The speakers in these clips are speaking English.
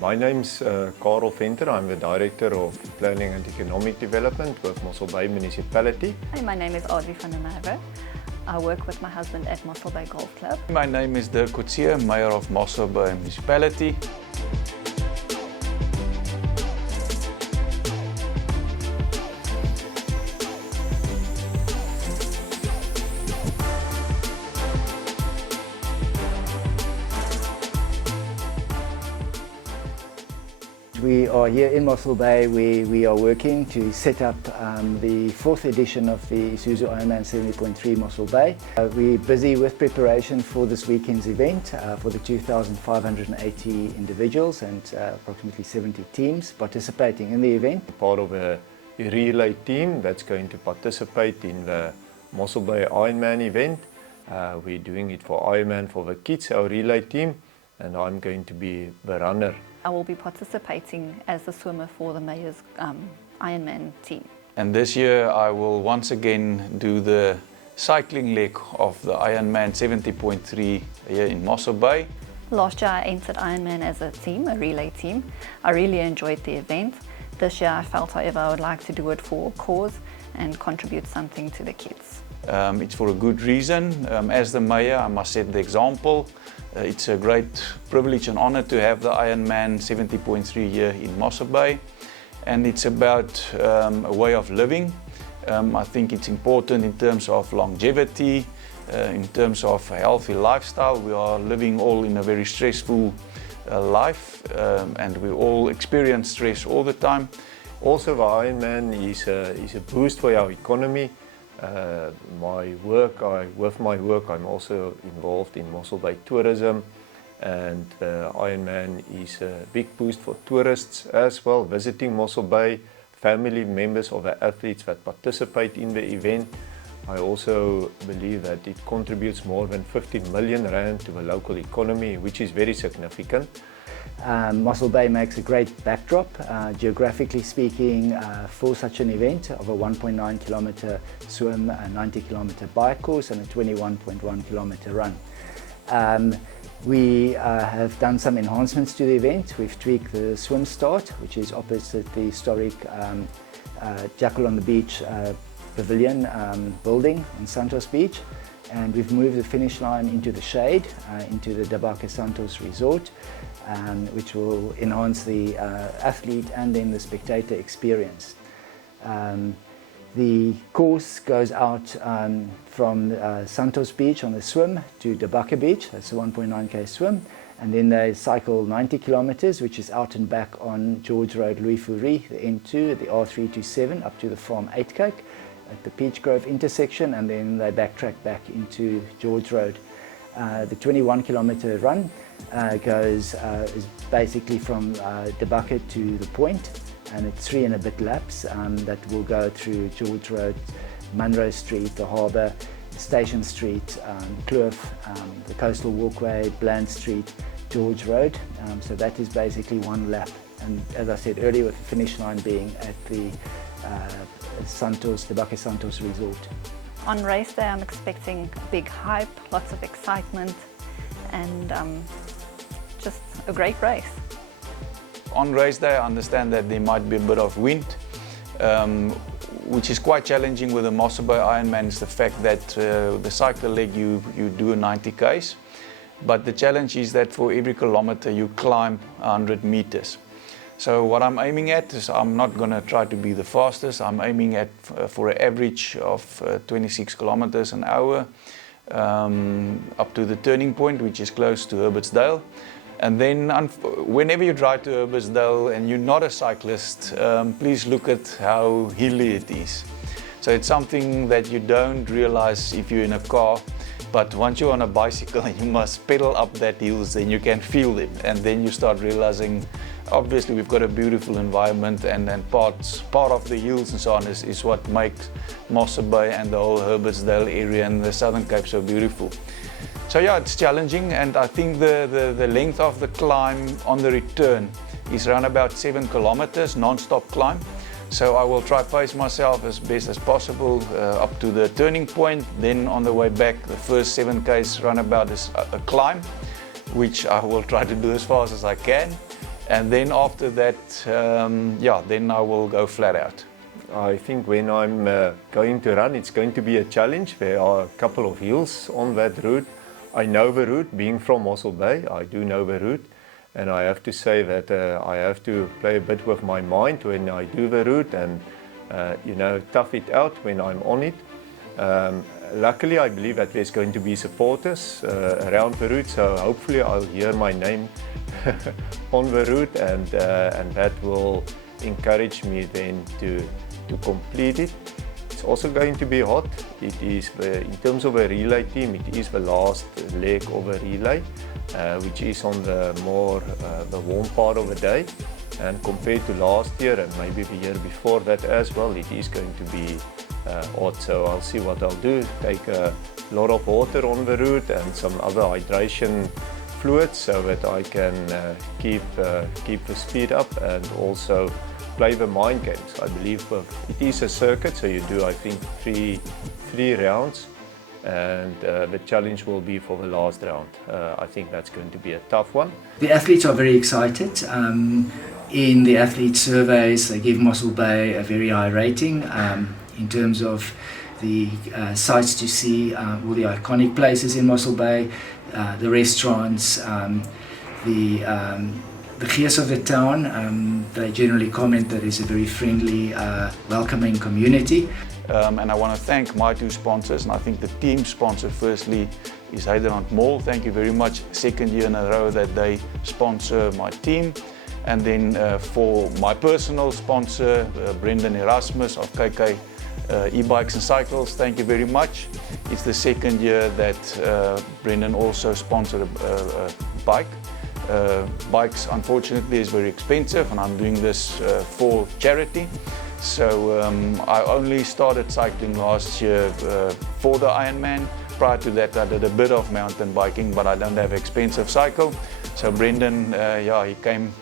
My name's Carel Venter. I'm the Director of Planning and Economic Development with Mossel Bay Municipality. Hi, my name is Adri from Merwe. I work with my husband at Mossel Bay Golf Club. My name is Dirk Kotzé, Mayor of Mossel Bay Municipality. We are here in Mossel Bay where we are working to set up the 4th edition of the 𝐠𝐨𝐢𝐬 70.3 Mossel Bay. We're busy with preparation for this weekend's event for the 2,580 individuals and approximately 70 teams participating in the event. Part of a relay team that's going to participate in the Mossel Bay Ironman event. We're doing it for Ironman for the kids, our relay team, and I'm going to be the runner. I will be participating as a swimmer for the Mayor's Ironman team. And this year I will once again do the cycling leg of the Ironman 70.3 here in Mossel Bay. Last year I entered Ironman as a team, a relay team. I really enjoyed the event. This year I felt, however, I would like to do it for a cause and contribute something to the kids. It's for a good reason. As the Mayor, I must set the example. It's a great privilege and honor to have the Ironman 70.3 here in Mossel Bay. And it's about a way of living. I think it's important in terms of longevity, in terms of a healthy lifestyle. We are living all in a very stressful life and we all experience stress all the time. Also, the Ironman is a boost for our economy. With my work, I'm also involved in Mossel Bay tourism, and Ironman is a big boost for tourists as well, visiting Mossel Bay, family members of the athletes that participate in the event. I also believe that it contributes more than 15 million rand to the local economy, which is very significant. Mossel Bay makes a great backdrop, geographically speaking, for such an event of a 1.9 kilometre swim, a 90 kilometre bike course and a 21.1 kilometre run. We have done some enhancements to the event. We've tweaked the swim start, which is opposite the historic Jackal on the Beach Pavilion building on Santos Beach. And we've moved the finish line into the shade, into the 𝐊𝐈𝐃𝐒 Santos Resort, which will enhance the athlete and then the spectator experience. The course goes out from Santos Beach on the swim to 𝐊𝐈𝐃𝐒 Beach, that's a 1.9k swim, and then they cycle 90 kilometers, which is out and back on George Road, Louis Fourie, the N2, the R327 up to the farm 8 at the Peach Grove intersection, and then they backtrack back into George Road. The 21 kilometer run is basically from 𝐊𝐈𝐃𝐒 to the point, and it's 3 and a bit laps that will go through George Road, Monroe Street, the Harbour, Station Street, Kloof, the Coastal Walkway, Bland Street, George Road. So that is basically one lap, and as I said earlier, with the finish line being at the 𝐊𝐈𝐃𝐒 Santos Resort. On race day I'm expecting big hype, lots of excitement and just a great race. On race day I understand that there might be a bit of wind, which is quite challenging with the Mossel Bay Ironman. Is the fact that the cycle leg you do a 90 k's, but the challenge is that for every kilometer you climb 100 meters. So what I'm aiming at is I'm not going to try to be the fastest. I'm aiming at for an average of 26 kilometers an hour up to the turning point, which is close to 𝐈𝐑𝐻𝐿. And then whenever you drive to 𝐈𝐑𝐻𝐿 and you're not a cyclist, please look at how hilly it is. So it's something that you don't realize if you're in a car, but once you're on a bicycle and you must pedal up that hills, then you can feel them, and then you start realizing obviously we've got a beautiful environment, and part of the hills and so on is what makes Mossel Bay and the whole 𝐈𝐑𝐻𝐿 area and the Southern Cape so beautiful. So yeah, it's challenging, and I think the length of the climb on the return is around about 7 kilometers non-stop climb. So I will try pace myself as best as possible up to the turning point. Then on the way back, the first 7 k's runabout is a climb, which I will try to do as fast as I can. And then after that, yeah, then I will go flat out. I think when I'm going to run, it's going to be a challenge. There are a couple of hills on that route. I know the route, being from Mossel Bay, I do know the route. And I have to say that I have to play a bit with my mind when I do the route and, you know, tough it out when I'm on it. Luckily, I believe that there's going to be supporters around the route, so hopefully I'll hear my name on the route, and that will encourage me then to complete it. It's also going to be hot. It is, in terms of a relay team, it is the last leg of a relay, which is on the more the warm part of the day. And compared to last year and maybe the year before that as well, it is going to be hot. So I'll see what I'll do. Take a lot of water on the route and some other hydration fluids so that I can keep the speed up and also play the mind games. I believe it is a circuit, so you do, I think, three rounds, and the challenge will be for the last round. I think that's going to be a tough one. The athletes are very excited. In the athlete surveys, they give Mossel Bay a very high rating in terms of the sights to see, all the iconic places in Mossel Bay, the restaurants, the gees of the town. They generally comment that it's a very friendly, welcoming community. And I want to thank my two sponsors, and I think the team sponsor firstly is 𝐈𝐑𝐬. Thank you very much. Second year in a row that they sponsor my team. And then for my personal sponsor, Brendan Erasmus of 𝐊𝐾𝐒 e-bikes and cycles, thank you very much. It's the second year that Brendan also sponsored a bike. Bikes, unfortunately, is very expensive, and I'm doing this for charity. So I only started cycling last year for the Ironman. Prior to that, I did a bit of mountain biking, but I don't have an expensive cycle. So Brendan, yeah, he came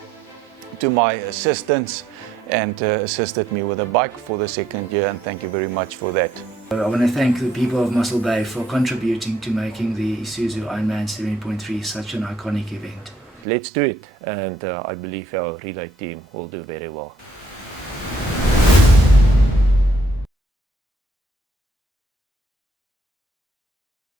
to my assistance and assisted me with a bike for the second year, and thank you very much for that. I want to thank the people of Mossel Bay for contributing to making the 𝐠𝐨𝐢𝐧𝐠 Ironman 70.3 such an iconic event. Let's do it, and I believe our relay team will do very well.